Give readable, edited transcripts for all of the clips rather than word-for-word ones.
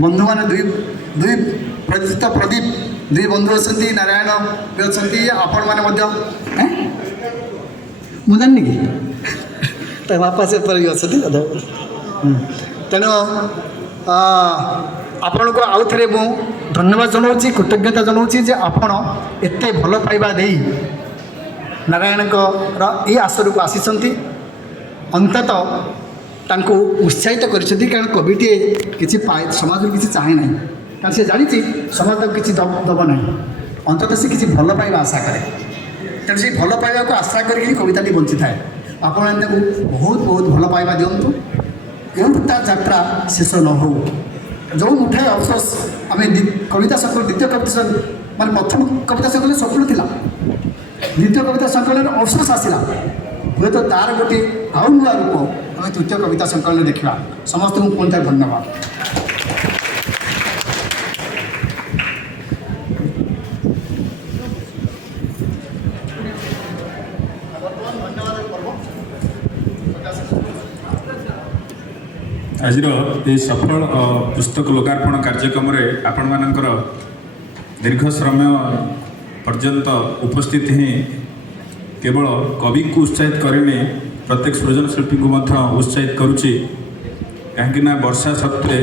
बंधु मैंने दुई दुई प्रतिष्ठित प्रदीप दुई बंधु अच्छा नारायण भी अच्छा आपण मैंने मुझे जानी कि बापा से भी अच्छा तेणु आपण को आउ थे मु धन्यवाद जनाऊँ कृतज्ञता जनाऊँ जे आपण एत भल पाइबा दे नारायण ये आसर को आसी अंततः तांको उत्साहित कर कारण कविटे किसी समाज किसी चाहे ना कारण से जानी समाज को किसी दब ना अंततः से किसी भल पाइबा आशा करे तेणु से भल पाइबा को आशा करके कविताटी बंची थाए आपण बहुत बहुत भल पाइबा दिंतु एवं यात्रा शेष न हो जो मुठाए अफसोस आम कविता संकलन द्वितीय कविता मान प्रथम कविता संकलन सफल था द्वितीय कविता संकलन अफसोस आसला हे तो तार गोटे आउ नुआ रूप आम तृतीय कविता संकलन देखा समस्त को पुणी धन्यवाद। आज सफल पुस्तक लोकार्पण कार्यक्रम में आपण मानकर दीर्घ समय पर्यंत उपस्थित ही केवल कवि को उत्साहित करनी प्रत्येक सृजनशिल्पी को उत्साहित करुच्ची कहीं वर्षा सत्वे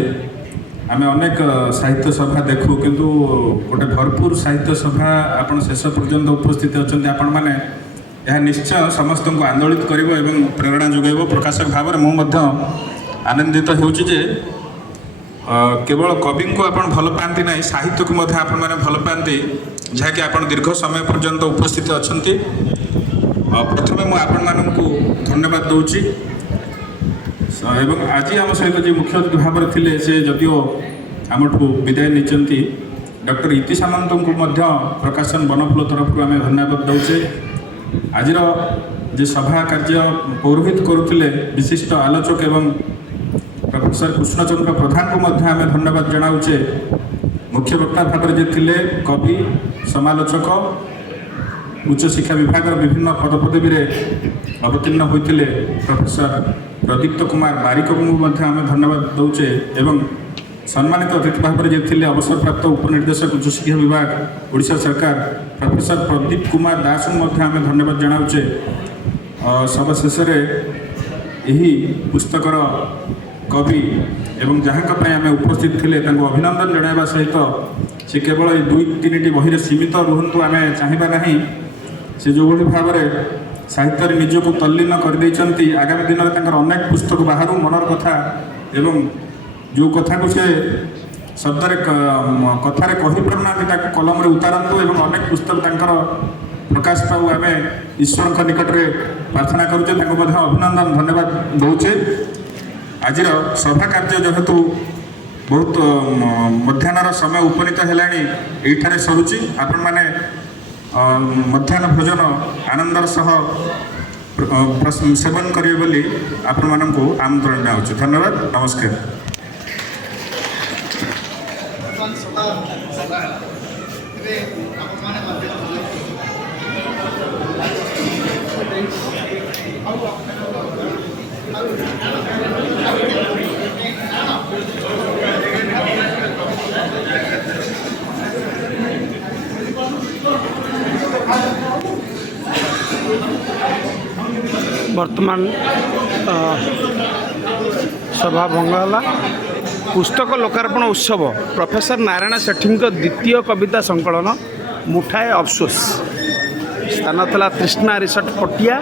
आम अनेक साहित्य सभा देखू किंतु गोटे भरपूर साहित्य सभा आपण शेष पर्यंत उपस्थित अच्छा आपण मैंने यह निश्चय समस्त को आंदोलित कर प्रेरणा जोगेब प्रकाशक भाव में आनंदित होउछि जे केवल कवि को आपण भल पाती ना साहित्य को आपण मैंने भल पाती जहाँकि आपण दीर्घ समय पर्यंत उपस्थित अच्छा प्रथम मुझे आपण मानू धन्यवाद दूची एवं आज आम सहित जी मुख्य अतिथि भाव में थे से जदिओ आमठू विदाय नहीं डॉक्टर इति सामंत को प्रकाशन बनफुल तरफ आम धन्यवाद दौचे आज जे सभा कार्य पौरोहित करुले विशिष्ट आलोचक एवं प्रोफेसर कृष्णचंद्र प्रधान को आम धन्यवाद जनाऊे मुख्य वक्ता भाव जे थे कवि समालोचक उच्च शिक्षा विभाग विभिन्न पदपदवी अवतीर्ण होते प्रोफेसर प्रदीप्त कुमार बारिक को आम धन्यवाद दौचे एवं सम्मानित अतिथि भाव में थे अवसर प्राप्त उपनिर्देशक उच्च शिक्षा विभाग ओडिशा सरकार प्रोफेसर प्रदीप कुमार दास को आम धन्यवाद जनाऊे सबशेष यही पुस्तकर कवि एवं जहाँ आम उपस्थित थे अभिनंदन जनाइबा सहित से केवल दुई तीन बही सीमित रुहतु आम चाहिए ना से जो भाव में साहित्य निजक तल्लीन कर आगामी दिन में अनेक पुस्तक बाहर मनर कथा एवं जो कथा को से शब्द कथार कही पारना कलम उतारतु एवं अनेक पुस्तक प्रकाश पाऊ आम ईश्वर निकट में प्रार्थना करुचे अभिनंदन धन्यवाद दौचे आज सभा कार्य जेहेतु बहुत मध्याह्न समय उपनीत है सरुची आपण मैंने मध्याह्न भोजन आनंदर सह सेवन करेंगे बोली आपण मानू आमंत्रण जाऊँ धन्यवाद नमस्कार। वर्तमान सभा भंगला पुस्तक लोकार्पण उत्सव प्रोफेसर नारायण सेठी द्वितीय कविता संकलन मुठाए अफसोस स्थान था तृष्णा रिसोर्ट पटिया